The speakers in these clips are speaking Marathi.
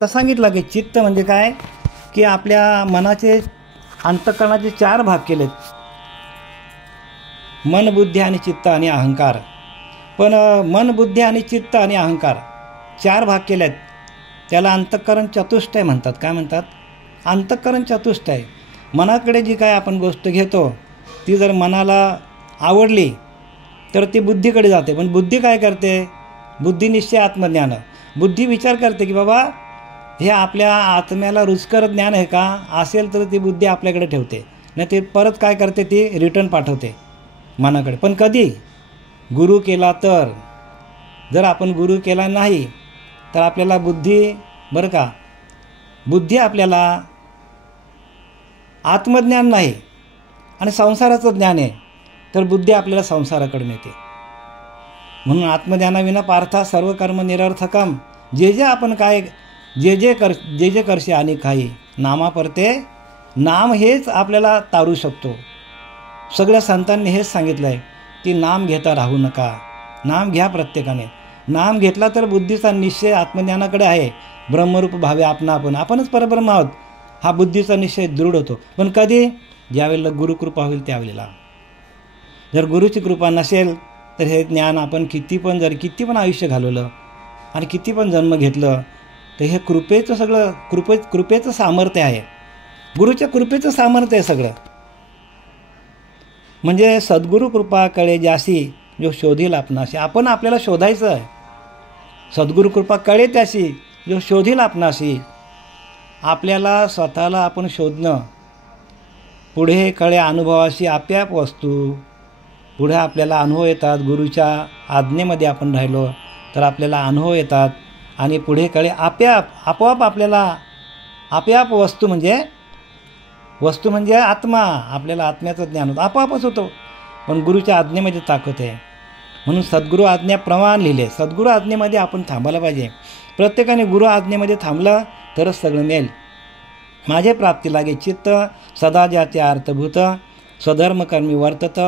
तर सांगितलं की चित्त म्हणजे काय, की आपल्या मनाचे अंतःकरणाचे 4 भाग केलेत, मन, बुद्धी आणि चित्त आणि अहंकार. पण मन, बुद्धी आणि चित्त आणि अहंकार 4 भाग केलेत, त्याला अंतःकरण चतुष्टय म्हणतात. काय म्हणतात? अंतःकरण चतुष्टय. मनाकडे जी काय आपण गोष्ट घेतो ती जर मनाला आवडली तर ती बुद्धीकडे जाते. पण बुद्धी काय करते? बुद्धी निश्चय आत्मज्ञान. बुद्धी विचार करते की बाबा हे आपल्या आत्म्याला रुचकर ज्ञान आहे का, असेल तर ती बुद्धी आपल्याकडे ठेवते, नाही ते परत काय करते, ती रिटर्न पाठवते मनाकडे. पण कधी? गुरु केला तर. जर आपण गुरु केला नाही तर आपल्याला बुद्धी, बरं का, बुद्धी आपल्याला आत्मज्ञान नाही आणि संसाराचं ज्ञान आहे, तर बुद्धी आपल्याला संसाराकडे नेते. म्हणून आत्मज्ञानाविना पार्था सर्व कर्म निरर्थकम. जे जे आपण काय जे जे करशे आणि काही नामा परते. नाम हेच आपल्याला तारू शकतो. सगळ्या संतांनी हेच सांगितलं आहे की नाम घेता राहू नका. नाम घ्या प्रत्येकाने. नाम घेतला तर बुद्धीचा निश्चय आत्मज्ञानाकडे आहे. ब्रह्मरूप भावे आपणच परब्रह्म आहोत, हा बुद्धीचा निश्चय दृढ होतो. पण कधी? ज्यावेळेला गुरुकृपा होईल त्यावेळेला. जर गुरुची कृपा नसेल तर हे ज्ञान आपण किती पण आयुष्य घालवलं आणि किती पण जन्म घेतलं तर हे कृपेचं सगळं कृपेचं सामर्थ्य आहे. गुरुच्या कृपेचं सामर्थ्य आहे सगळं. म्हणजे सद्गुरु कृपा कळे ज्यासी जो शोधील आपणाशी. आपण आपल्याला शोधायचं आहे. सद्गुरु कृपा कळे त्याशी जो शोधील आपणाशी. आपल्याला स्वतःला आपण शोधणं. पुढे कळे अनुभवाशी आपोआप वस्तू. पुढे आपल्याला अनुभव येतात. गुरुच्या आज्ञेमध्ये आपण राहिलो तर आपल्याला अनुभव येतात आणि पुढे कळे आपोआप आपल्याला आपोआप वस्तू म्हणजे आत्मा. आपल्याला आत्म्याचं ज्ञान होतं, आपोआपच होतो. पण गुरुच्या आज्ञेमध्ये ताकद आहे. म्हणून सद्गुरू आज्ञा प्रमाण लिहिले. सद्गुरू आज्ञेमध्ये आपण थांबायला पाहिजे. प्रत्येकाने गुरु आज्ञेमध्ये थांबलं तरच सगळं मिळेल. माझे प्राप्ती लागे चित्त सदा ज्याचे अर्थभूत. स्वधर्मकर्मी वर्तत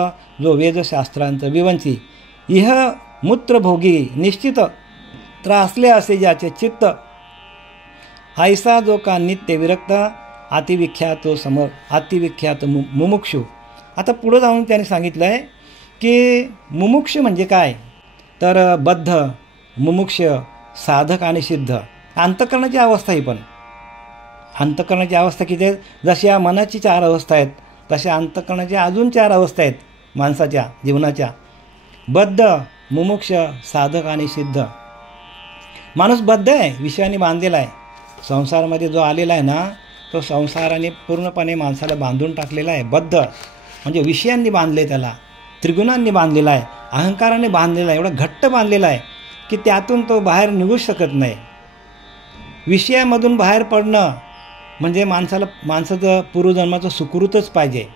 जो वेदशास्त्रांत विवंची. इह मूत्रभोगी निश्चित त्रासले असे ज्याचे चित्त. ऐसा जो का नित्य विरक्त अतिविख्यात मुमुक्षू. आता पुढं जाऊन त्याने सांगितलं आहे की मुमुक्ष म्हणजे काय, तर बद्ध, मुमुक्ष, साधक आणि सिद्ध. अंतःकरणाची अवस्था ही पण. अंतःकरणाची अवस्था किती आहेत? जशी या मनाची 4 अवस्था आहेत तशा अंतःकरणाच्या अजून 4 अवस्था आहेत माणसाच्या जीवनाच्या. बद्ध, मुमुक्ष, साधक आणि सिद्ध. माणूस बद्ध आहे, विषयाने बांधलेला आहे. संसारामध्ये जो आलेला आहे ना तो संसाराने पूर्णपणे माणसाला बांधून टाकलेला आहे. बद्ध म्हणजे विषयांनी बांधले, त्याला त्रिगुणांनी बांधलेला आहे, अहंकाराने बांधलेला आहे. एवढा घट्ट बांधलेला आहे की त्यातून तो बाहेर निघू शकत नाही. विषयामधून बाहेर पडणं म्हणजे माणसाचं पूर्वजन्माचं सुकृतच पाहिजे.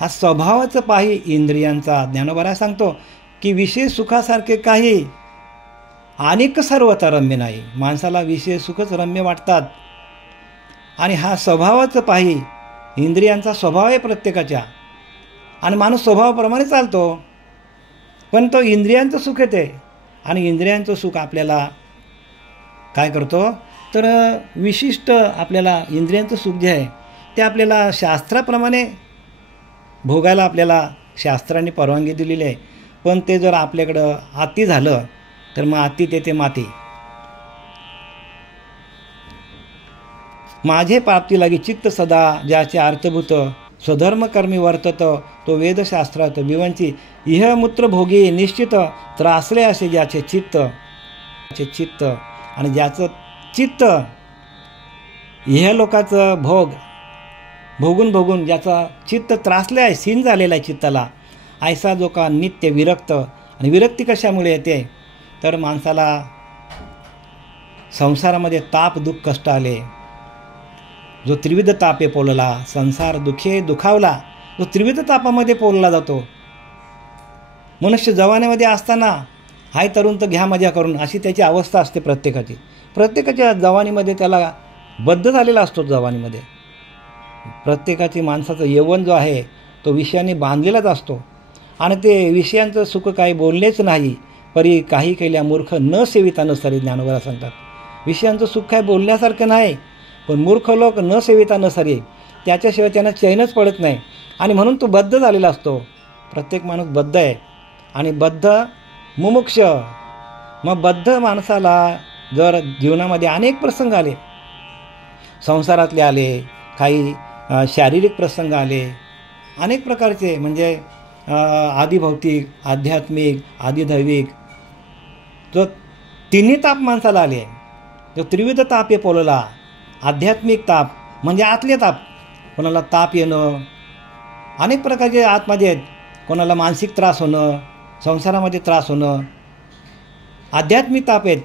हा स्वभावाचं पाही इंद्रियांचा. ज्ञानोबा सांगतो की विषय सुखासारखे काही अनेक सर्वता रम्य नाही. माणसाला विषय सुखच रम्य वाटतात आणि हा स्वभावाचं पाही. इंद्रियांचा स्वभाव आहे प्रत्येकाच्या आणि माणूस स्वभावाप्रमाणे चालतो. पण तो इंद्रियांचं सुख येते आणि इंद्रियांचं सुख आपल्याला काय करतो, तर विशिष्ट आपल्याला इंद्रियांचं सुख जे आहे ते आपल्याला शास्त्राप्रमाणे भोगायला आपल्याला शास्त्राने परवानगी दिलेली आहे. पण ते जर आपल्याकडं अति झालं तर मग अति तेथे माती. माझे प्राप्ती लागी चित्त सदा ज्याचे अर्थभूत. स्वधर्मकर्मी वर्तत तो वेदशास्त्रात विवंची. इह मूत्रभोगी निश्चित त्रासले असे ज्याचे चित्त आणि ज्याचं चित्त ह्या लोकाचं भोगून ज्याचा चित्त त्रासले आहे, सीन झालेला आहे चित्ताला. ऐसा जो का नित्य विरक्त. आणि विरक्ती कशामुळे येते, तर माणसाला संसारामध्ये ताप दुःख कष्ट आले. जो त्रिविध तापे पोलला संसार दुखावला, जो त्रिविध तापामध्ये पोलला जातो. मनुष्य जवानीमध्ये असताना हाय तरुण तर घ्या मजा करून, अशी त्याची अवस्था असते प्रत्येकाच्या जवानीमध्ये. त्याला बद्ध झालेला असतो जवानीमध्ये. प्रत्येकाची माणसाचं यौवन जो आहे तो विषयाने बांधलेलाच असतो आणि ते विषयांचं सुख काही बोललेच नाही. परी काही केल्या मूर्ख न सेविता नसरी. ज्ञानोबा सांगतात विषयांचं सुख काय बोलण्यासारखं नाही, पण मूर्ख लोक न सेविता न सरी, त्याच्याशिवाय त्यांना चैनच पडत नाही आणि म्हणून तो बद्ध झालेला असतो. प्रत्येक माणूस बद्ध आहे आणि बद्ध मुमुक्ष. मग बद्ध माणसाला जर जीवनामध्ये अनेक प्रसंग आले, संसारातले आले, काही शारीरिक प्रसंग आले, अनेक प्रकारचे, म्हणजे आदिभौतिक, आध्यात्मिक, आदिदैविक, जो तिन्ही ताप माणसाला आले, जो त्रिविध ताप आहे पोलला. आध्यात्मिक ताप म्हणजे आतले ताप, कोणाला ताप येणं, अनेक प्रकारचे आतमध्ये आहेत. कोणाला मानसिक त्रास होणं, संसारामध्ये त्रास होणं. आध्यात्मिक ताप आहेत,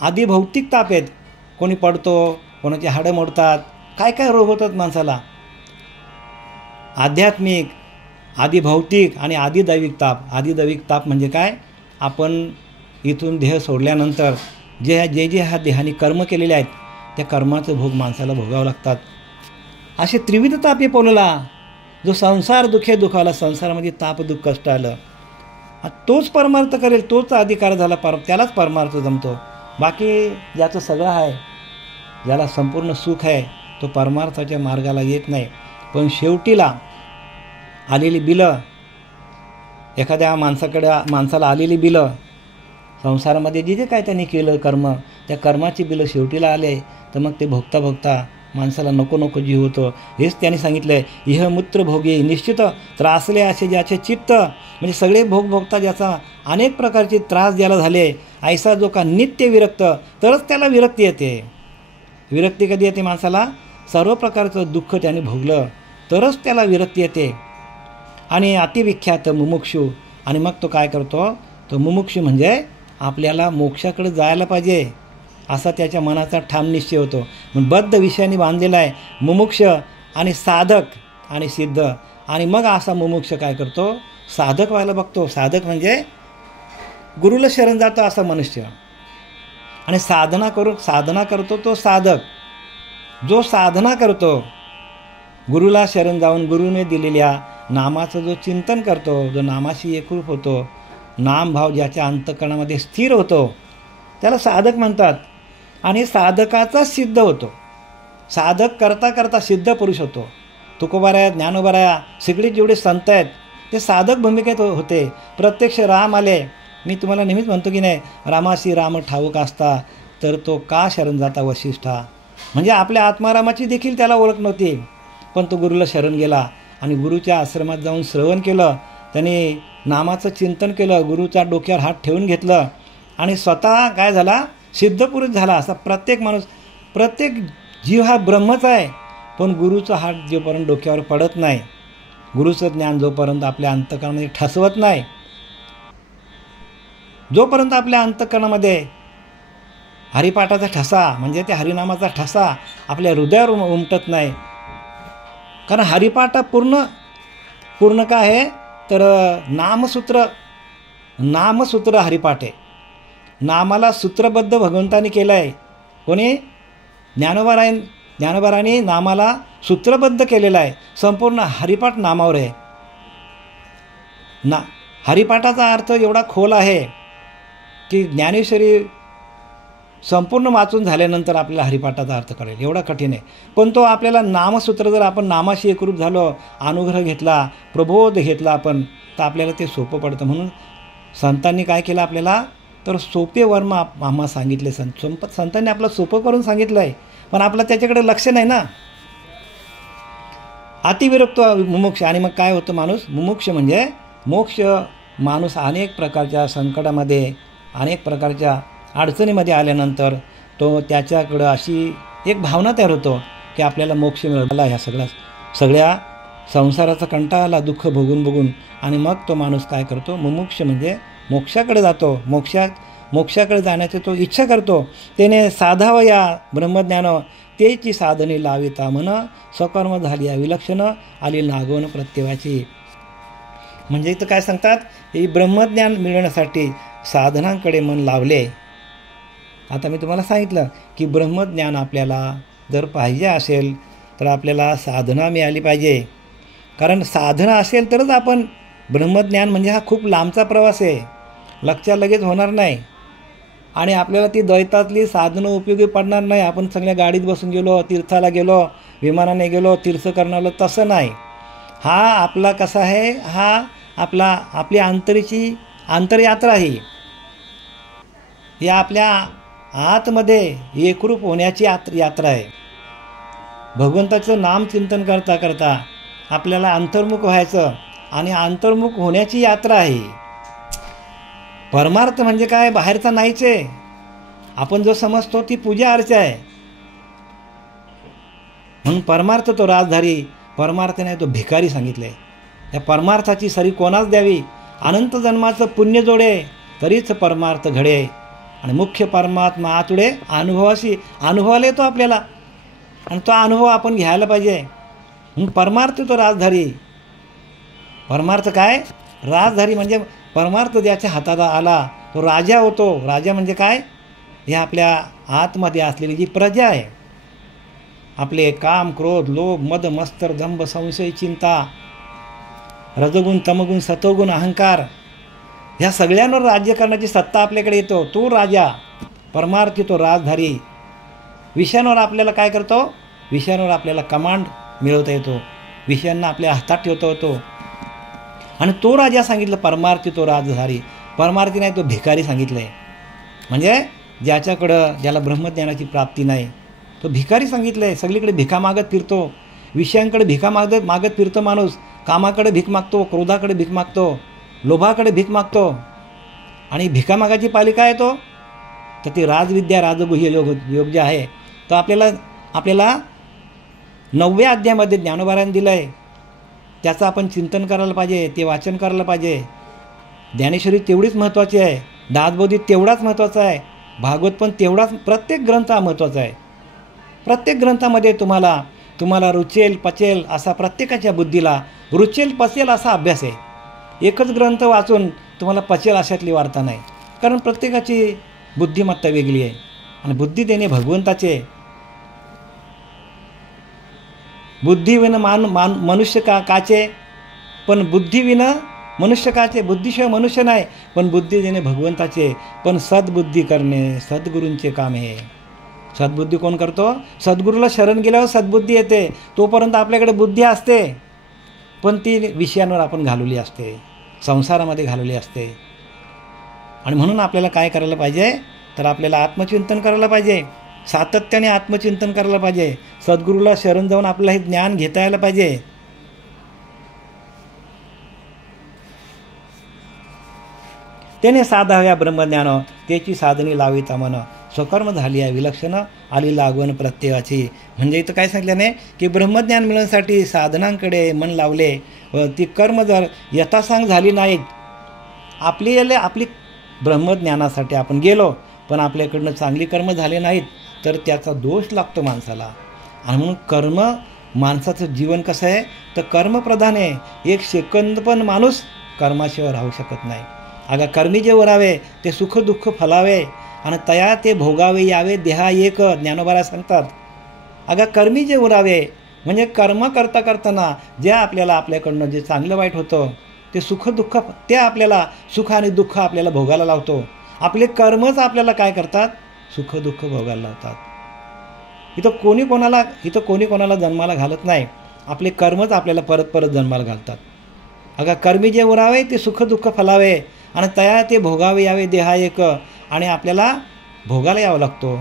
आदिभौतिक ताप आहेत. कोणी पडतो, कोणाची हाडं मोडतात, काय काय रोग होतात माणसाला. आध्यात्मिक, आदिभौतिक आणि आदिदैविक ताप. आदिदैविक ताप म्हणजे काय, आपण इथून देह सोडल्यानंतर जे ह्या देहाने कर्म केलेले आहेत, त्या कर्माचं भोग माणसाला भोगावं लागतात. असे त्रिविध ताप हे पोलला. जो संसार दुःखे दुखावला, संसारामध्ये ताप दुःख कष्ट आलं, तोच परमार्थ करेल, तोच अधिकार झाला, त्यालाच परमार्थ जमतो. बाकी ज्याचं सगळं आहे, ज्याला संपूर्ण सुख आहे, तो परमार्थाच्या मार्गाला येत नाही. पण शेवटीला आलेली बिलं, एखाद्या माणसाला आलेली बिलं, संसारामध्ये जे काय त्यांनी केलं कर्म, त्या कर्माची बिलं शेवटीला आले, तर मग ते भोगता भोगता माणसाला नको नको जीव होतो. हेच त्यांनी सांगितलं आहे, इह मूत्र भोगी निश्चित त्रासले असे ज्याचे चित्त, म्हणजे सगळे भोग भोगता ज्याचा अनेक प्रकारचे त्रास ज्याला झाले, ऐसा जो का नित्य विरक्त, तरच त्याला विरक्ती येते. विरक्ती कधी येते माणसाला, सर्व प्रकारचं दुःख त्याने भोगलं तरच त्याला विरक्ती येते. आणि अतिविख्यात मुमुक्षू, आणि मग तो काय करतो, तो मुमुक्षू म्हणजे आपल्याला मोक्षाकडे जायला पाहिजे असा त्याच्या मनाचा ठाम निश्चय होतो. मग बद्ध विषयाने बांधलेला आहे मुमुक्ष आणि साधक आणि सिद्ध. आणि मग असा मुमुक्ष काय करतो, साधक व्हायला बघतो. साधक म्हणजे गुरुला शरण जातो असा मनुष्य, आणि साधना करतो तो साधक. जो साधना करतो, गुरुला शरण जाऊन गुरुने दिलेल्या नामाचं जो चिंतन करतो, जो नामाशी एकरूप होतो, नामभाव ज्याच्या अंतःकरणामध्ये स्थिर होतो, त्याला साधक म्हणतात. आणि साधकाचा सिद्ध होतो. साधक करता करता सिद्ध पुरुष होतो. तुकोबाराया, ज्ञानोबाराया, सगळे जेवढे संत आहेत ते साधक भूमिकेत होते. प्रत्यक्ष राम आले. मी तुम्हाला नेहमीच म्हणतो की नाही, रामाशी राम ठाऊक असता तर तो का शरण जाता वशिष्ठा. म्हणजे आपल्या आत्मारामाची देखील त्याला ओळख नव्हती, पण तो गुरुला शरण गेला आणि गुरुच्या आश्रमात जाऊन श्रवण केलं, त्याने नामाचं चिंतन केलं, गुरुच्या डोक्यावर हात ठेवून घेतलं आणि स्वतः काय झाला, सिद्धपुरुष झाला. असा प्रत्येक माणूस, प्रत्येक जीव हा ब्रह्मच आहे, पण गुरुचा हात जोपर्यंत डोक्यावर पडत नाही, गुरुचं ज्ञान जोपर्यंत आपल्या अंतःकरणामध्ये ठसवत नाही, जोपर्यंत आपल्या अंतःकरणामध्ये हरिपाठाचा ठसा म्हणजे त्या हरिनामाचा ठसा आपल्या हृदयावर उमटत नाही. कारण हरिपाठ पूर्ण काय आहे तर नामसूत्र हरिपाठ आहे. नामाला सूत्रबद्ध भगवंताने केलं आहे. कोणी? ज्ञानोबाराने नामाला सूत्रबद्ध केलेलं आहे. संपूर्ण हरिपाठ नामावर आहे. हरिपाठाचा अर्थ एवढा खोल आहे की ज्ञानेश्वरी संपूर्ण वाचून झाल्यानंतर आपल्याला हरिपाठाचा अर्थ कळेल, एवढा कठीण आहे. पण तो आपल्याला नामसूत्र, जर आपण नामाशी एकरूप झालो, अनुग्रह घेतला, प्रबोध घेतला आपण, तर आपल्याला ते सोपं पडतं. म्हणून संतांनी काय केलं आपल्याला, तर सोपे वर्म आम्हा सांगितले. संतांनी आपलं सोपं करून सांगितलं आहे, पण आपलं त्याच्याकडे लक्ष नाही ना. अतिविरक्त मुमुक्ष. आणि मग काय होतं, माणूस मुमुक्ष म्हणजे मोक्ष. माणूस अनेक प्रकारच्या संकटामध्ये, अनेक प्रकारच्या अडचणीमध्ये आल्यानंतर तो त्याच्याकडं अशी एक भावना तयार होतो की आपल्याला मोक्ष मिळाला ह्या सगळ्या संसाराचा कंटाळा, दुःख बघून आणि मग तो माणूस काय करतो, मुमुक्ष म्हणजे मोक्षाकडे जातो. मोक्षाकडे जाण्याची तो इच्छा करतो. त्याने साधावं या ब्रह्मज्ञान, तेची साधने लाविता मन, स्वकर्म झाली या विलक्षण, आली नागवण प्रत्यवाची. म्हणजे इथं काय सांगतात, ही ब्रह्मज्ञान मिळवण्यासाठी साधनांकडे मन लावले. आता मी तुम्हाला सांगितलं की ब्रह्मज्ञान आपल्याला जर पाहिजे असेल तर आपल्याला साधना मिळाली पाहिजे. कारण साधना असेल तरच आपण, ब्रह्मज्ञान म्हणजे हा खूप लांबचा प्रवास आहे, लगेच होणार नाही. आणि आपल्याला ती द्वैतातली साधनं उपयोगी पडणार नाही. आपण सगळ्या गाडीत बसून गेलो, तीर्थाला गेलो, विमानाने गेलो, तीर्थ करणार, तसं नाही. हा आपला कसा आहे, हा आपली आंतरयात्रा ही आपल्या आतमध्ये एकरूप होण्याची यात्रा आहे. भगवंताचं नाम चिंतन करता करता आपल्याला अंतर्मुख व्हायचं आणि अंतर्मुख होण्याची यात्रा आहे. परमार्थ म्हणजे काय, बाहेरचा नाहीच आहे. आपण जो समजतो ती पूजा अर्चा आहे. म्हणून परमार्थ तो राजधारी, परमार्थ नाही तो भिकारी सांगितले. त्या परमार्थाची सरी कोणास द्यावी, अनंत जन्माचं पुण्य जोडे तरीच परमार्थ घडे. आणि मुख्य परमात्मा आतुडे अनुभवाला येतो आपल्याला, आणि तो अनुभव आपण घ्यायला पाहिजे. म्हणून परमार्थ तो राजधारी. परमार्थ काय, राजधारी म्हणजे परमार्थ ज्याच्या हातात आला तो राजा होतो. राजा म्हणजे काय, हे आपल्या आतमध्ये असलेली जी प्रजा आहे, आपले काम, क्रोध, लोभ, मद, मत्सर, दंभ, संशय, चिंता, रजगुण, तमगुण, सतोगुण, अहंकार, ह्या सगळ्यांवर राज्य करण्याची सत्ता आपल्याकडे येतो. तो राजा परमार्थी, तो राजधारी. विषयांवर आपल्याला काय करतो, विषयांवर आपल्याला कमांड मिळवता येतो, विषयांना आपल्या हातात ठेवता येतो. आणि तो राजा सांगितलं परमार्थी, तो राजधारी. परमार्थी नाही तो भिकारी सांगितलं आहे. म्हणजे ज्याला ब्रह्मज्ञानाची प्राप्ती नाही तो भिकारी सांगितलं आहे. सगळीकडे भिका मागत फिरतो, विषयांकडे भिका मागत फिरतो माणूस. कामाकडे भीक मागतो, क्रोधाकडे भीक मागतो, लोभाकडे भीक मागतो. आणि भिका मागाची पालिका येतो तर ती राजविद्या, राजगुह्य योग जे आहे तो आपल्याला 9व्या अध्यायामध्ये ज्ञानोबारांनी दिलं आहे. त्याचं आपण चिंतन करायला पाहिजे, ते वाचन करायला पाहिजे. ज्ञानेश्वरी तेवढीच महत्त्वाची आहे, दासबोधी तेवढाच महत्त्वाचा आहे, भागवत पण तेवढाच. प्रत्येक ग्रंथ हा महत्त्वाचा आहे. प्रत्येक ग्रंथामध्ये तुम्हाला रुचेल पचेल असा, प्रत्येकाच्या बुद्धीला रुचेल पचेल असा अभ्यास आहे. एकच ग्रंथ वाचून तुम्हाला पचेल अशातली वार्ता नाही, कारण प्रत्येकाची बुद्धिमत्ता वेगळी आहे. आणि बुद्धी देणे भगवंताचे. बुद्धीविन मनुष्य काचे, पण बुद्धीविन मनुष्य काचे. बुद्धीशिवाय मनुष्य नाही, पण बुद्धी देणे भगवंताचे. पण सद्बुद्धी करणे सद्गुरूंचे काम आहे. सद्बुद्धी कोण करतो, सद्गुरूला शरण गेल्यावर सद्बुद्धी येते. तोपर्यंत आपल्याकडे बुद्धी असते, पण ती विषयांवर आपण घालवली असते, संसारामध्ये घालवली असते. आणि म्हणून आपल्याला काय करायला पाहिजे, तर आपल्याला आत्मचिंतन करायला पाहिजे, सातत्याने आत्मचिंतन करायला पाहिजे. सद्गुरूला शरण जाऊन आपल्याला हे ज्ञान घेता यायला पाहिजे. त्याने साधाव्या ब्रह्मज्ञान, त्याची साधनी लाविता मन, स्वकर्म झाली आहे विलक्षण, आली लागवण प्रत्येकाची. म्हणजे इथं काय सांगितलं नाही की ब्रह्मज्ञान मिळवण्यासाठी साधनांकडे मन लावले, ती कर्म जर यथासांग झाली नाहीत, आपली ब्रह्मज्ञानासाठी आपण गेलो पण आपल्याकडनं चांगली कर्म झाले नाहीत, तर त्याचा दोष लागतो माणसाला. आणि म्हणून कर्म, माणसाचं जीवन कसं आहे तर कर्मप्रधान आहे. एक सेकंद पण माणूस कर्माशिवाय राहू शकत नाही. अगा कर्मी जे वरावे ते सुख दुःख फलावे, आणि तया ते भोगावे यावे देहा एक, ज्ञानोबा सांगतात. अगा कर्मी जे उरावे म्हणजे कर्म करता करताना जे आपल्याकडनं जे चांगलं वाईट होतं ते सुख दुःख, ते आपल्याला सुख आणि दुःख आपल्याला भोगायला लावतो. आपले कर्मच आपल्याला काय करतात, सुख दुःख भोगायला लावतात. इथं कोणी कोणाला जन्माला घालत नाही, आपले कर्मच आपल्याला परत परत जन्माला घालतात. अगा कर्मी जे उरावे ते सुख दुःख फलावे, आणि तया ते भोगावे यावे देहा एक, आणि आपल्याला भोगायला यावं लागतो.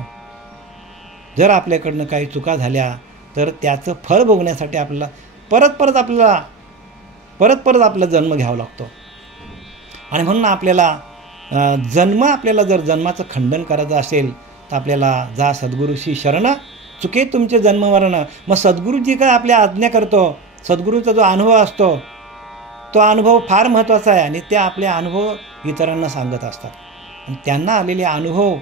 जर आपल्याकडनं काही चुका झाल्या तर त्याचं फळ भोगण्यासाठी आपल्याला परत आपला जन्म घ्यावा लागतो. आणि म्हणून आपल्याला जर जन्माचं खंडन करायचं असेल तर आपल्याला जा सद्गुरूशी शरण, चुके तुमचे जन्ममरण. मग सद्गुरूजी काय आपल्या आज्ञा करतो, सद्गुरूचा जो अनुभव असतो तो अनुभव फार महत्त्वाचा आहे. आणि ते आपले अनुभव इतरांना सांगत असतात, आणि त्यांना आलेले अनुभव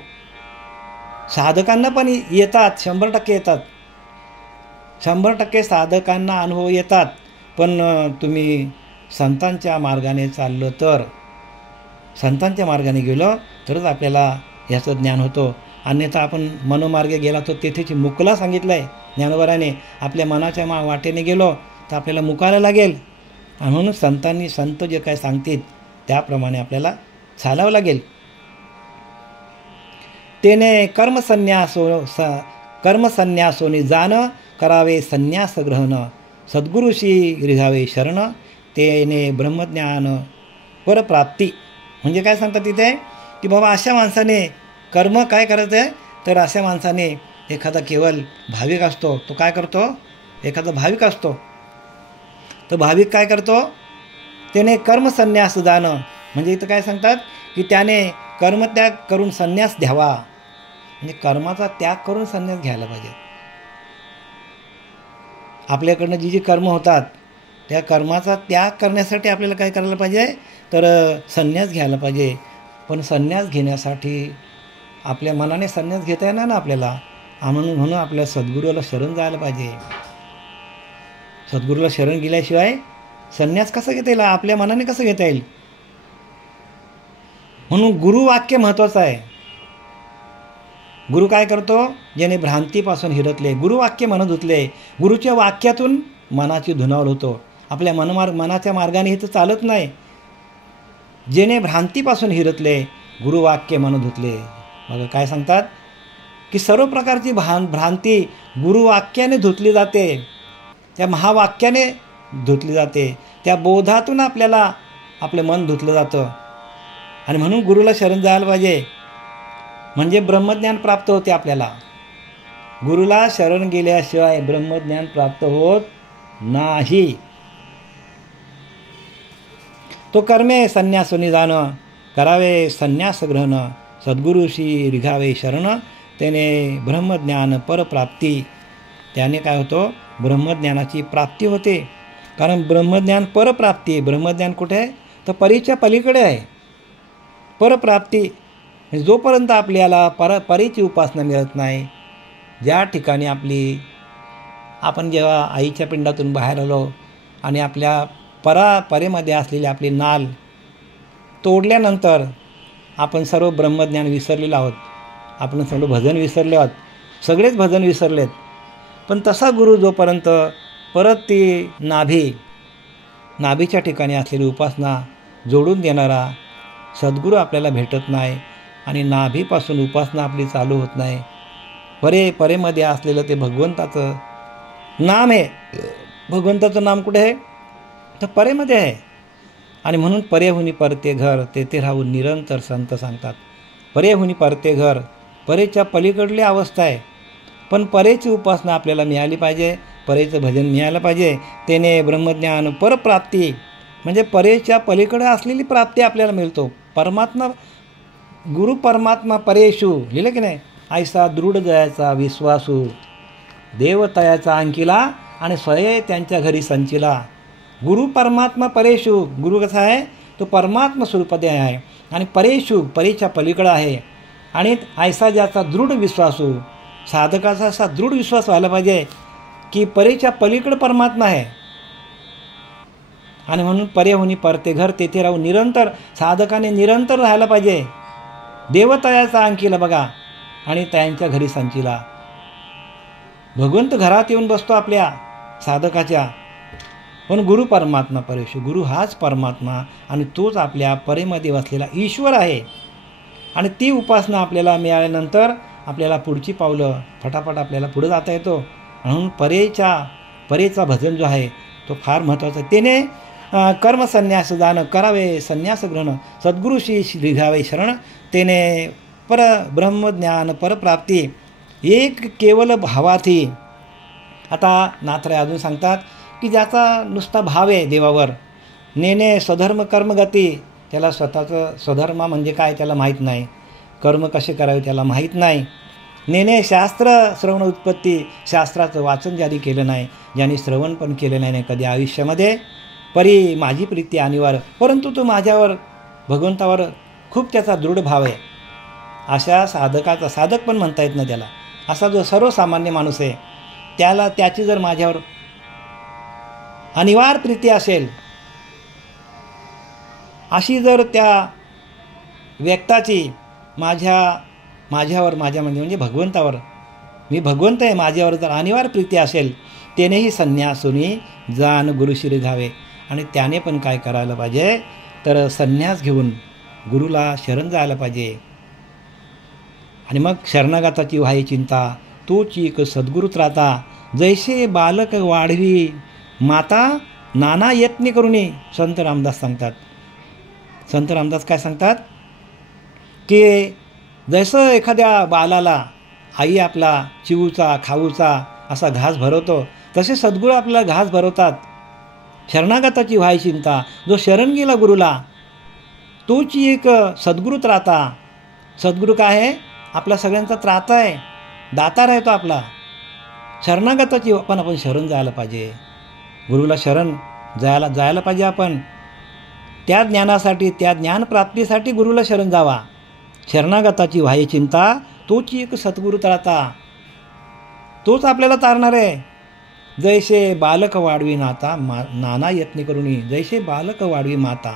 साधकांना पण येतात, 100% येतात. 100% साधकांना अनुभव येतात. पण तुम्ही संतांच्या मार्गाने चाललं तर, संतांच्या मार्गाने गेलो तरच आपल्याला याचं ज्ञान होतं. अन्यथा आपण मनोमार्गे गेला तर तेथेची मुकला सांगितलं आहे ज्ञानोबाराने. आपल्या मनाच्या वाटेने गेलो तर आपल्याला मुकायला लागेल. आणि म्हणून संत जे काय सांगतील त्याप्रमाणे आपल्याला चालावं लागेल. तेने कर्मसन्न्यासोनी जाण, करावे संन्यास ग्रहण, सद्गुरुशी रिघावे शरण, तेने ब्रह्मज्ञान परप्राप्ती. म्हणजे काय सांगतात तिथे की बाबा अशा माणसाने कर्म काय करायचं आहे, तर अशा माणसाने एखादा केवळ भाविक असतो, तो काय करतो, एखादा भाविक असतो तर भाविक काय करतो, त्याने कर्मसन्यास जाणं, म्हणजे इथं काय सांगतात की त्याने कर्मत्याग करून संन्यास घ्यावा, म्हणजे कर्माचा त्याग करून संन्यास घ्यायला पाहिजे. आपल्याकडनं जी कर्म होतात त्या कर्माचा त्याग करण्यासाठी आपल्याला काय करायला पाहिजे, तर संन्यास घ्यायला पाहिजे. पण संन्यास घेण्यासाठी आपल्या मनाने संन्यास घेता येणार ना आपल्याला, म्हणून आपल्या सद्गुरूला शरण जायला पाहिजे. सद्गुरूला शरण गेल्याशिवाय संन्यास कसं घेता येईल, आपल्या मनाने कसं घेता येईल. म्हणून गुरुवाक्य महत्त्वाचं आहे. गुरु काय करतो, ज्याने भ्रांतीपासून हिरतले, गुरुवाक्य मन धुतले. गुरुच्या वाक्यातून मनाची धुनावळ होतो. आपल्या मनाच्या मार्गाने हे तर चालत नाही. जेने भ्रांतीपासून हिरतले, गुरुवाक्य मन धुतले. बघा काय सांगतात की सर्व प्रकारची भ्रांती गुरुवाक्याने धुतली जाते, त्या महावाक्याने धुतली जाते. त्या बोधातून आपल्याला आपलं मन धुतलं जातं. आणि म्हणून गुरुला शरण जायला पाहिजे, म्हणजे ब्रह्मज्ञान प्राप्त होते आपल्याला. गुरुला शरण गेल्याशिवाय ब्रह्मज्ञान प्राप्त होत नाही. तो कर्मे संन्यासोनी जाणं, करावे संन्यास ग्रहण, सद्गुरुशी रिघावे शरण, त्याने ब्रह्मज्ञान परप्राप्ती. त्याने काय होतं, ब्रह्मज्ञानाची प्राप्ती होते. कारण ब्रह्मज्ञान परप्राप्ती. ब्रह्मज्ञान कुठे आहे, तर परीच्या पलीकडे आहे. परप्राप्ती जोपर्यंत आपल्याला परीची उपासना मिळत नाही, ज्या ठिकाणी आपण जेव्हा आईच्या पिंडातून बाहेर आलो आणि आपल्या परेमध्ये असलेली आपली नाल तोडल्यानंतर आपण सर्व ब्रह्मज्ञान विसरलेलो आहोत. आपण सर्व भजन विसरले आहोत, सगळेच भजन विसरलेत. पण तसा गुरु जोपर्यंत परत ती नाभीच्या ठिकाणी असलेली उपासना जोडून देणारा सद्गुरू आपल्याला भेटत नाही आणि नाभीपासून उपासना आपली चालू होत नाही. परेमध्ये असलेलं ते भगवंताचं नाम आहे. भगवंताचं नाम कुठे आहे, तर परेमध्ये आहे. आणि म्हणून परेहुनी परते घर, तेथे राहून निरंतर संत सांगतात. परेहुनी परते घर, परेच्या पलीकडली अवस्था आहे. पण परेची उपासना आपल्याला मिळाली पाहिजे, परेचं भजन मिळालं पाहिजे. त्याने ब्रह्मज्ञान परप्राप्ती, म्हणजे परेच्या पलीकडे असलेली प्राप्ती आपल्याला मिळतो. परमात्मा गुरु परमात्मा परेशू लिहिलं की नाही, ऐसा दृढ जयाचा विश्वासू, देवतयाचा अंकिला आणि स्वये त्यांच्या घरी संचिला. गुरु परमात्मा परेशू, गुरु कसा आहे, तो परमात्मा स्वरूपात आहे आणि परेशू परेच्या पलीकडं आहे. आणि ऐसा ज्याचा दृढ विश्वासू, साधकाचा असा दृढ विश्वास व्हायला पाहिजे की परेच्या पलीकडं परमात्मा आहे. आणि म्हणून परेहुनी परते घर, तेथे राहून निरंतर, साधकाने निरंतर राहायला पाहिजे. देवतयाचा अंकिला बघा आणि त्यांच्या घरी संचिला. भगवंत घरात येऊन बसतो आपल्या साधकाच्या. पण गुरु परमात्मा परेशू, गुरु हाच परमात्मा आणि तोच आपल्या परेमध्ये वसलेला ईश्वर आहे. आणि ती उपासना आपल्याला मिळाल्यानंतर आपल्याला पुढची पावलं फटाफट आपल्याला पुढे जाता येतो. म्हणून परेचा भजन जो आहे तो फार महत्त्वाचा. त्याने कर्मसन्यास जाणं, करावे संन्यास ग्रहण, सद्गुरुशी रिघावे शरण, त्याने ब्रह्मज्ञान परप्राप्ती एक केवल भावार्थी. आता नाथराय अजून सांगतात की ज्याचा नुसता भाव आहे देवावर, नेने स्वधर्म कर्मगती, त्याला स्वतःचं स्वधर्म म्हणजे काय त्याला माहीत नाही, कर्म कसे करावे त्याला माहीत नाही. नेने शास्त्र श्रवण उत्पत्ती, शास्त्राचं वाचन ज्यांनी केलं नाही, ज्यांनी श्रवण पण केलं नाही कधी आयुष्यामध्ये, परी माझी प्रीती अनिवार्य, परंतु तो माझ्यावर भगवंतावर खूप त्याचा दृढ भाव आहे. अशा साधकाचा, साधक पण म्हणता येत नाही त्याला, असा जो सर्वसामान्य माणूस आहे त्याची जर माझ्यावर अनिवार्य प्रीती असेल, अशी जर त्या व्यक्ताची माझ्यावर म्हणजे भगवंतावर, मी भगवंत आहे, माझ्यावर जर अनिवार्य प्रीती असेल, त्यानेही संन्यासोनी जाण गुरुशी रिघावे. आणि त्याने पण काय करायला पाहिजे, तर संन्यास घेऊन गुरुला शरण जायला पाहिजे. आणि मग शरणागताची व्हाय चिंता, तोच एक सद्गुरु त्राता, जैसे बालक वाढवी माता, नाना यत्न करुणी. संत रामदास सांगतात. संत रामदास काय सांगतात की जसं एखाद्या बालाला आई आपला चिवूचा खाऊचा असा घास भरवतो, तसे सद्गुरू आपल्याला घास भरवतात. शरणागताची व्हाय चिंता, जो शरण गेला गुरुला तोच एक सद्गुरू त्राता. सद्गुरू काय आहे? आपला सगळ्यांचा त्राता आहे, दातार आहे तो आपला. शरणागताची आपण शरण जायला पाहिजे, गुरुला शरण जायला पाहिजे आपण. त्या ज्ञानासाठी, त्या ज्ञानप्राप्तीसाठी गुरुला शरण जावा. शरणागताची व्हाय चिंता, तोच एक सद्गुरू त्राता. तोच आपल्याला तारणार आहे. जैसे बालक वाढवी नाता, नाना यत्न करुणी. जैसे बालक वाढवी माता,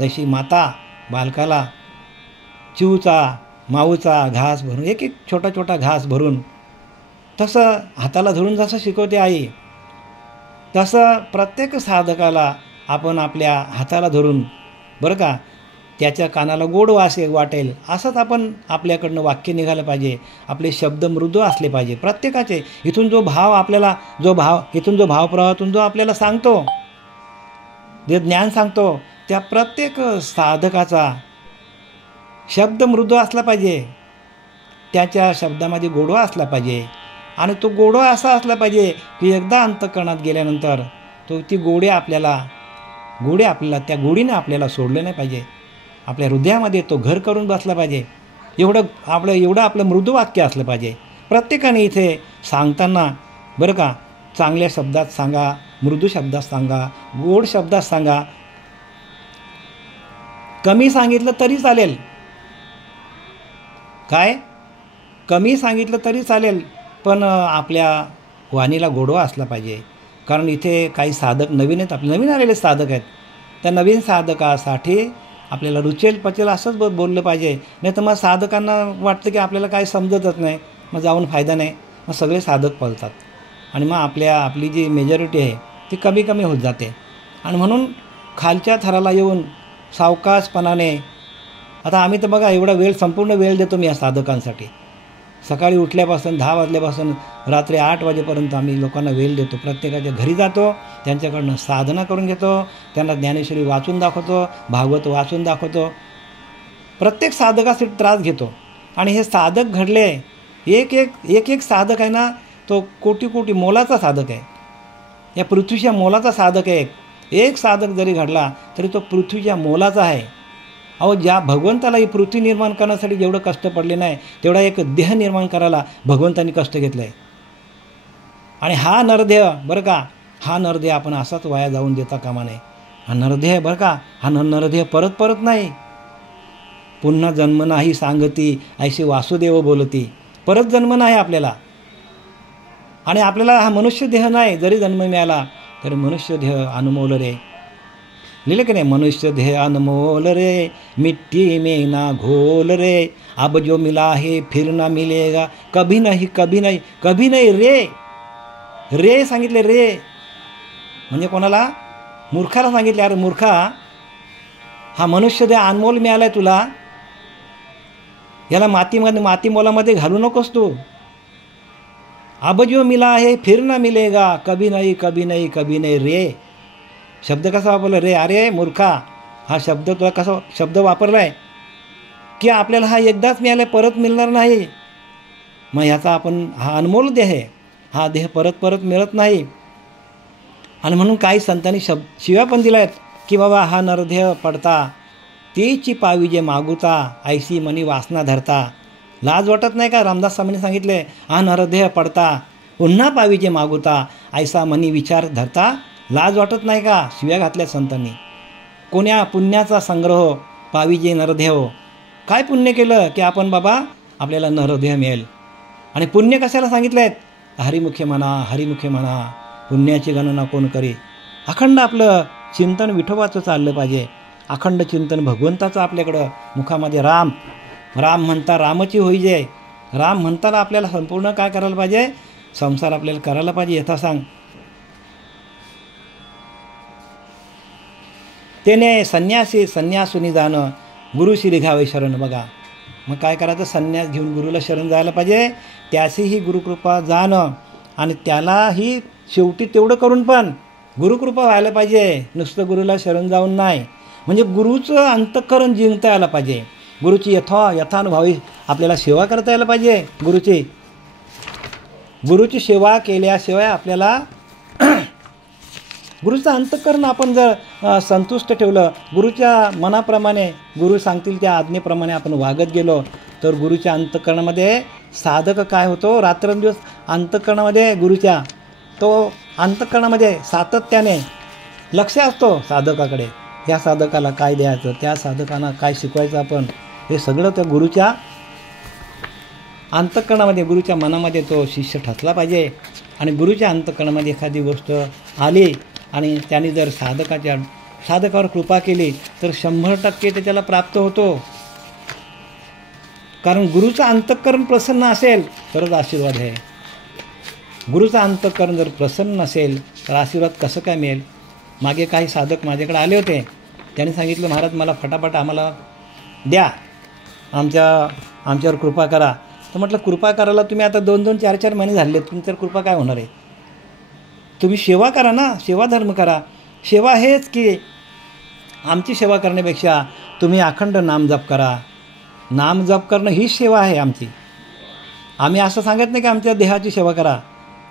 जैशी माता बालकाला चिवचा माऊचा घास भरून, एक एक छोटा छोटा घास भरून, तसं हाताला धरून जसं शिकवते आई, तसं प्रत्येक साधकाला आपण आपल्या हाताला धरून, बरं का, त्याच्या कानाला गोड वाटेल असंच आपण आपल्याकडनं वाक्य निघालं पाहिजे. आपले शब्द मृदू असले पाहिजे प्रत्येकाचे. इथून जो भाव इथून जो भावप्रवाहातून जो आपल्याला सांगतो, जे ज्ञान सांगतो, त्या प्रत्येक साधकाचा शब्द मृदू असला पाहिजे, त्याच्या शब्दामध्ये गोडवा असला पाहिजे. आणि तो गोडवा असा असला पाहिजे की एकदा अंतःकरणात गेल्यानंतर ती गोडी आपल्याला त्या गोडीने आपल्याला सोडलं नाही पाहिजे. आपल्या हृदयामध्ये तो घर करून बसला पाहिजे. एवढं आपलं मृदू वाक्य असलं पाहिजे. प्रत्येकाने इथे सांगताना, बरं का, चांगल्या शब्दात सांगा, मृदू शब्दात सांगा, गोड शब्दात सांगा. कमी सांगितलं तरी चालेल, कमी सांगितलं तरी चालेल, पण आपल्या वाणीला गोडवा असला पाहिजे. कारण इथे काही साधक नवीन आहेत, आपले नवीन आलेले साधक आहेत. त्या नवीन साधकासाठी आपल्याला रुचेल पचेल असंच बोललं पाहिजे. नाही तर मग साधकांना वाटतं की आपल्याला काही समजतच नाही, मग जाऊन फायदा नाही, मग सगळे साधक पळतात आणि मग आपली जी मेजॉरिटी आहे ती कमी कमी होत जाते. आणि म्हणून खालच्या थराला येऊन सावकाशपणाने, आता आम्ही तर बघा एवढा संपूर्ण वेळ देतो मी या साधकांसाठी. सकाळी उठल्यापासून 10 वाजल्यापासून रात्री 8 वाजेपर्यंत आम्ही लोकांना वेळ देतो. प्रत्येकाच्या घरी जातो, त्यांच्याकडनं साधना करून घेतो, त्यांना ज्ञानेश्वरी वाचून दाखवतो, भागवत वाचून दाखवतो. प्रत्येक साधकासाठी त्रास घेतो. आणि हे साधक घडले, एक साधक आहे ना, तो कोटी मोलाचा साधक आहे. या पृथ्वीच्या मोलाचा साधक आहे. एक साधक जरी घडला तरी तो पृथ्वीच्या मोलाचा आहे. अहो, ज्या भगवंताला ही पृथ्वी निर्माण करण्यासाठी जेवढं कष्ट पडले नाही, तेवढा एक देह निर्माण करायला भगवंतांनी कष्ट घेतलं आहे. आणि हा नरदेह, बरं का, हा नरदेह आपण असाच वाया जाऊन देता कामा नये. हा नरदेह, बरं का, हा नरदेह परत नाही. पुन्हा जन्म नाही सांगती, ऐशी वासुदेव बोलती. परत जन्म नाही आपल्याला. आणि आपल्याला हा मनुष्य देह नाही, जरी जन्म मिळाला तरी मनुष्य देह अनमोल रे. लिहिलं की नाही? मनुष्य देह अनमोल रे, मिट्टी में ना घोल रे, अब जो मिला है फिर ना मिलेगा, कभी नहीं रे सांगितले. रे म्हणजे कोणाला? मूर्खाला सांगितले. अरे मूर्खा, हा मनुष्य देह अनमोल मिळालाय तुला, याला माती मोलामध्ये घालू नकोस तू. अब जो मिला है फिर ना मिलेगा, कभी नहीं रे. शब्द कसा वापरला? रे. अरे मूर्खा, हा शब्द तुला कसा शब्द वापरला आहे की आपल्याला हा एकदाच मिळाला, परत मिळणार नाही. मग ह्याचा हा अनमोल देह आहे, हा देह परत मिळत नाही. आणि म्हणून काही संतांनी शिव्या पण दिल्या आहेत की बाबा हा नरदेह पडता, तेची पावी जे मागुता, ऐसी मनी वासना धरता. लाज वाटत नाही का? रामदास स्वामींनी सांगितले, हा नरदेह पडता, पुन्हा पावी जे मागुता, ऐसा मनी विचार धरता. लाज वाटत नाही का? शिव्या घातल्या संतांनी. कोण्या पुण्याचा संग्रह पावी जे नरदेह. काय पुण्य केलं की आपण बाबा आपल्याला नरदेह मिळेल? आणि पुण्य कशाला सांगितलं आहेत? हरिमुखे म्हणा, पुण्याची गणना कोण करे. अखंड आपलं चिंतन विठोबाचं चाललं पाहिजे. अखंड चिंतन भगवंताचं आपल्याकडं मुखामध्ये. राम म्हणता रामची होई जे. राम म्हणताना आपल्याला संपूर्ण काय करायला पाहिजे? संसार आपल्याला करायला पाहिजे. यथा सांग तेने संन्यासी संन्यासुनी जाणं, गुरुश्री घ्यावे शरण. बघा, मग काय करायचं, संन्यास घेऊन गुरुला शरण जायला पाहिजे, त्याचीही गुरुकृपा जाणं, आणि त्यालाही शेवटी तेवढं करून पण गुरुकृपा व्हायला पाहिजे, नुसतं गुरुला शरण जाऊन नाही. म्हणजे गुरुचं अंतःकरण जिंकता यायला पाहिजे, गुरुची यथानुभावी आपल्याला सेवा करता यायला पाहिजे. गुरुची सेवा केल्याशिवाय आपल्याला गुरुचं अंतःकरण आपण जर संतुष्ट ठेवलं, गुरुच्या मनाप्रमाणे, गुरु सांगतील त्या आज्ञेप्रमाणे आपण वागत गेलो, तर गुरुच्या अंतःकरणामध्ये साधक काय होतो, रात्रंदिवस अंतःकरणामध्ये गुरुच्या तो अंतःकरणामध्ये सातत्याने लक्ष असतो साधकाकडे, ह्या साधकाला काय द्यायचं, त्या साधकांना काय शिकवायचं आपण, हे सगळं त्या गुरुच्या अंतःकरणामध्ये, गुरुच्या मनामध्ये तो शिष्य ठसला पाहिजे. आणि गुरुच्या अंतःकरणामध्ये एखादी गोष्ट आली आणि त्याने जर साधकावर कृपा केली तर 100% ते त्याला प्राप्त होतो. कारण गुरुचं अंतःकरण प्रसन्न असेल तरच आशीर्वाद आहे. गुरुचं अंतःकरण जर प्रसन्न नसेल तर आशीर्वाद कसं काय मिळेल. मागे काही साधक माझ्याकडे आले होते, त्यांनी सांगितलं, महाराज मला फटाफट आम्हाला द्या, आमच्यावर कृपा करा. तर म्हटलं, कृपा करायला तुम्ही आता 2-2, 4-4 महिने झाले, तुमच्यावर कृपा काय होणार आहे. तुम्ही सेवा करा ना, सेवा धर्म करा. सेवा हेच की आमची सेवा करण्यापेक्षा तुम्ही अखंड नामजप करा. नामजप करणं हीच सेवा आहे आमची. आम्ही असं सांगत नाही की आमच्या देहाची सेवा करा,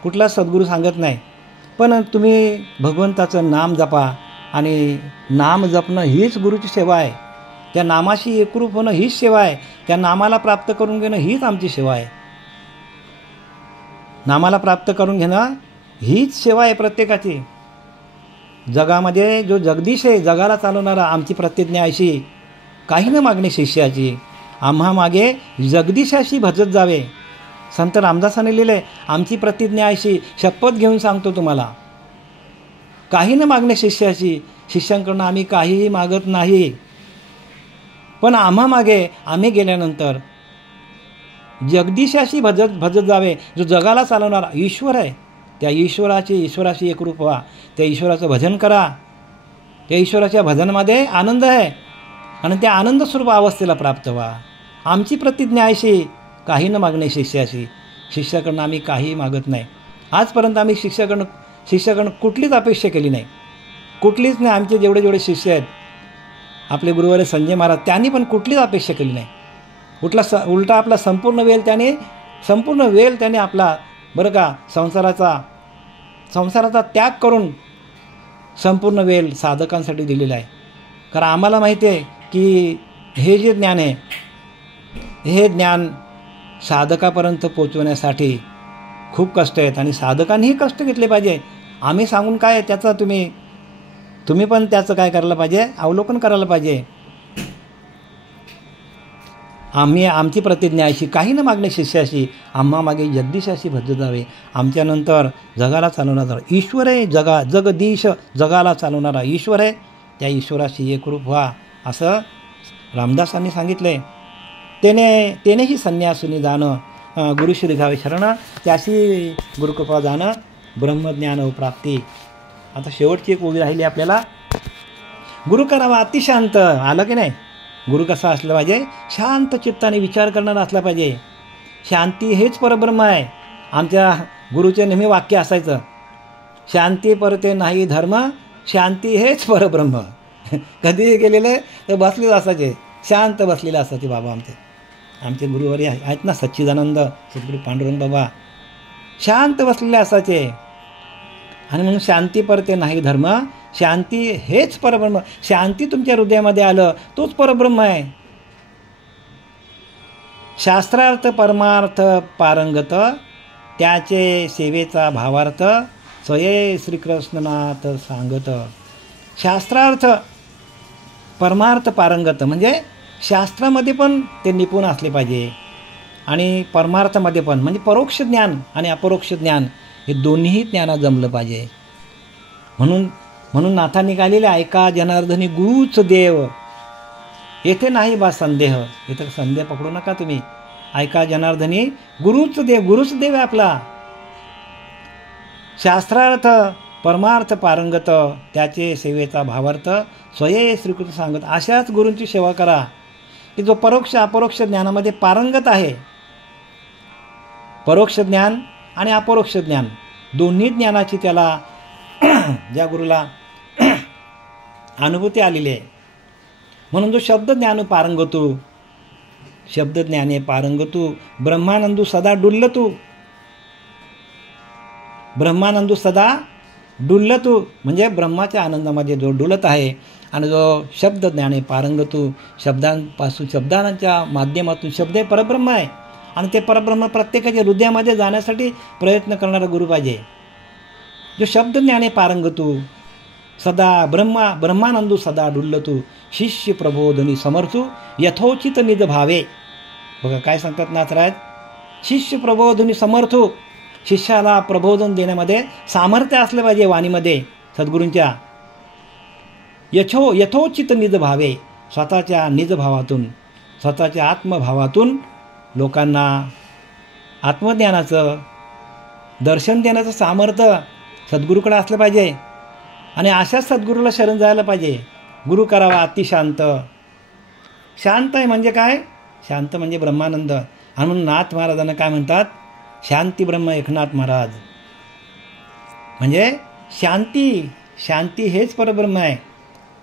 कुठला सद्गुरू सांगत नाही, पण तुम्ही भगवंताचं नाम जपा. आणि नाम जपणं हीच गुरुची सेवा आहे. त्या नामाशी एकरूप होणं हीच सेवा आहे. त्या नामाला प्राप्त करून घेणं हीच आमची सेवा आहे. नामाला प्राप्त करून घेणं हीच सेवा आहे प्रत्येकाची. जगामध्ये जो जगदीश आहे, जगाला चालवणारा, आमची प्रतिज्ञा अशी, काही न मागणे शिष्याची, आम्हा मागे जगदीशाशी भजत जावे. संत रामदासाने लिहिले, आमची प्रतिज्ञा अशी, शपथ घेऊन सांगतो तुम्हाला, काही न मागणे शिष्याची, शिष्यांकडून आम्ही काहीही मागत नाही, पण आम्हा मागे आम्ही गेल्यानंतर जगदीशाशी भजत जावे. जो जगाला चालवणारा ईश्वर आहे, त्या ईश्वराशी एकरूप व्हा. त्या ईश्वराचं भजन करा. त्या ईश्वराच्या भजनामध्ये आनंद आहे आणि त्या आनंदस्वरूप अवस्थेला प्राप्त व्हा. आमची प्रतिज्ञा अशी, काही न मागणे शिष्याशी, शिष्याकडून आम्ही काही मागत नाही. आजपर्यंत आम्ही शिष्याकडून कुठलीच अपेक्षा केली नाही, कुठलीच नाही. आमचे जेवढे शिष्य आहेत, आपले गुरुवारे संजय महाराज, त्यांनी पण कुठलीच अपेक्षा केली नाही. उलटा आपला संपूर्ण वेळ त्याने आपला, बरं का, संसाराचा त्याग करून संपूर्ण वेळ साधकांसाठी दिलेला आहे. कारण आम्हाला माहिती आहे की हे जे ज्ञान आहे, हे ज्ञान साधकापर्यंत पोचवण्यासाठी खूप कष्ट आहेत आणि साधकांनीही कष्ट घेतले पाहिजे. आम्ही सांगून काय त्याचा तुम्ही पण त्याचं काय करायला पाहिजे, अवलोकन करायला पाहिजे. आमची प्रतिज्ञा अशी, काही न मागणे शिष्याशी, आम्हा मागे जगदीशाशी भजत जावे. आमच्यानंतर जगाला चालवणारा ईश्वर आहे, जगदीश, जगाला चालवणारा ईश्वर आहे, त्या ईश्वराशी एकरूप व्हा, असं रामदासांनी सांगितलं आहे. तेनेही संन्यासुनी जाणं, गुरुश्री घावे शरण, त्याशी गुरुकृपा जाणं, ब्रह्मज्ञान प्राप्ती. आता शेवटची एक ओळी राहिली आपल्याला, गुरु करावा अतिशांत. आलं की नाही. गुरु कसा असला पाहिजे, शांत चित्ताने विचार करणारा असला पाहिजे. शांती हेच परब्रह्म आहे. आमच्या गुरुचे नेहमी वाक्य असायचं, शांती परते नाही धर्म, शांती हेच परब्रह्म. कधीही गेलेले तर बसलेच असायचे, शांत बसलेले असायचे बाबा. आमचे गुरुवारी आहेत ना, सच्चिदानंद सद्गुरू पांडुरंग बाबा, शांत बसलेले असायचे. आणि म्हणून शांती परते नाही धर्म, शांती हेच परब्रह्म. शांती तुमच्या हृदयामध्ये आलं तोच परब्रह्म आहे. शास्त्रार्थ परमार्थ पारंगत, त्याचे सेवेचा भावार्थ, स्वये श्रीकृष्णनाथ सांगत. शास्त्रार्थ परमार्थ पारंगत म्हणजे शास्त्रामध्ये पण ते निपुण असले पाहिजे आणि परमार्थामध्ये पण, म्हणजे परोक्ष ज्ञान आणि अपरोक्ष ज्ञान हे दोन्ही ज्ञानात जमलं पाहिजे. म्हणून नाथांनी गायलेले, ऐका जनार्दनी गुरुच देव, येथे नाही बा संदेह. इथं संदेह पकडू नका तुम्ही. ऐका जनार्दनी गुरुच देव आहे आपला. शास्त्रार्थ परमार्थ पारंगत, त्याचे सेवेचा भावार्थ, स्वये श्रीकृष्ण सांगत. अशाच गुरूंची सेवा करा. की जो परोक्ष अपरोक्ष ज्ञानामध्ये पारंगत आहे, परोक्ष ज्ञान आणि अपरोक्ष ज्ञान दोन्ही ज्ञानाची त्याला ज्या गुरुला अनुभूती आलेली आहे, म्हणून जो शब्दज्ञान पारंगतू, शब्दज्ञाने पारंगतू ब्रह्मानंदू सदा डुल्लतू, ब्रह्मानंदू सदा डुल्लतू म्हणजे ब्रह्माच्या आनंदामध्ये जो डुलत आहे. आणि जो शब्दज्ञाने पारंगतू, शब्दांपासून शब्दांच्या माध्यमातून शब्द हे परब्रह्म आहे आणि ते परब्रह्म प्रत्येकाच्या हृदयामध्ये जाण्यासाठी प्रयत्न करणारा गुरु पाहिजे. जो शब्दज्ञाने पारंगतू सदा ब्रह्मानंदू सदा डुल्लतू, शिष्य प्रबोधनी समर्थू यथोचित निज भावे. बघा काय सांगतात नाथराज, शिष्य प्रबोधनी समर्थू, शिष्याला प्रबोधन देण्यामध्ये सामर्थ्य असलं पाहिजे वाणीमध्ये सद्गुरूंच्या. यथोचित निज भावे, स्वतःच्या निजभावातून, स्वतःच्या आत्मभावातून लोकांना आत्मज्ञानाचं दर्शन देण्याचं सामर्थ्य सद्गुरूकडे असलं पाहिजे. आणि अशाच सद्गुरूला शरण जायला पाहिजे. गुरु करावा अतिशांत. शांत आहे म्हणजे काय, शांत म्हणजे ब्रह्मानंद. आणि म्हणून नाथ महाराजांना काय म्हणतात, शांती ब्रह्म एकनाथ महाराज. म्हणजे शांती हेच परब्रह्म आहे.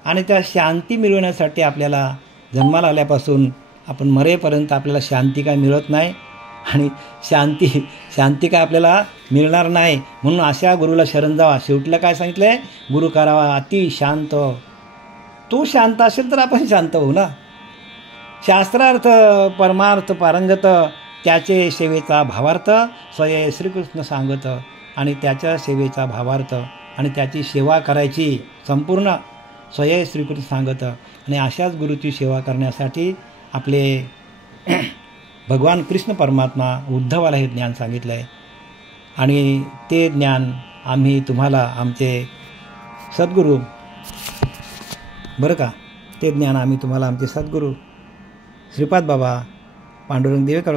आणि त्या शांती मिळवण्यासाठी आपल्याला जन्माला आल्यापासून आपण मरेपर्यंत आपल्याला शांती काय मिळत नाही आणि शांती काय आपल्याला मिळणार नाही. म्हणून अशा गुरुला शरण जावा. शेवटला काय सांगितलं आहे, गुरु करावा अति शांत. तू शांत असेल तर आपण शांत होऊ ना. शास्त्रार्थ परमार्थ पारंगत, त्याचे सेवेचा भावार्थ स्वये श्रीकृष्ण सांगत. आणि त्याच्या सेवेचा भावार्थ आणि त्याची सेवा करायची संपूर्ण स्वये श्रीकृष्ण सांगत. आणि अशाच गुरुची सेवा करण्यासाठी आपले भगवान कृष्ण परमात्मा उद्धवाला हे ज्ञान सांगितलं आहे. आणि ते ज्ञान आम्ही तुम्हाला आमचे सद्गुरू, बरं का, ते ज्ञान आम्ही तुम्हाला आमचे सद्गुरू श्रीपाद बाबा पांडुरंग देवेकर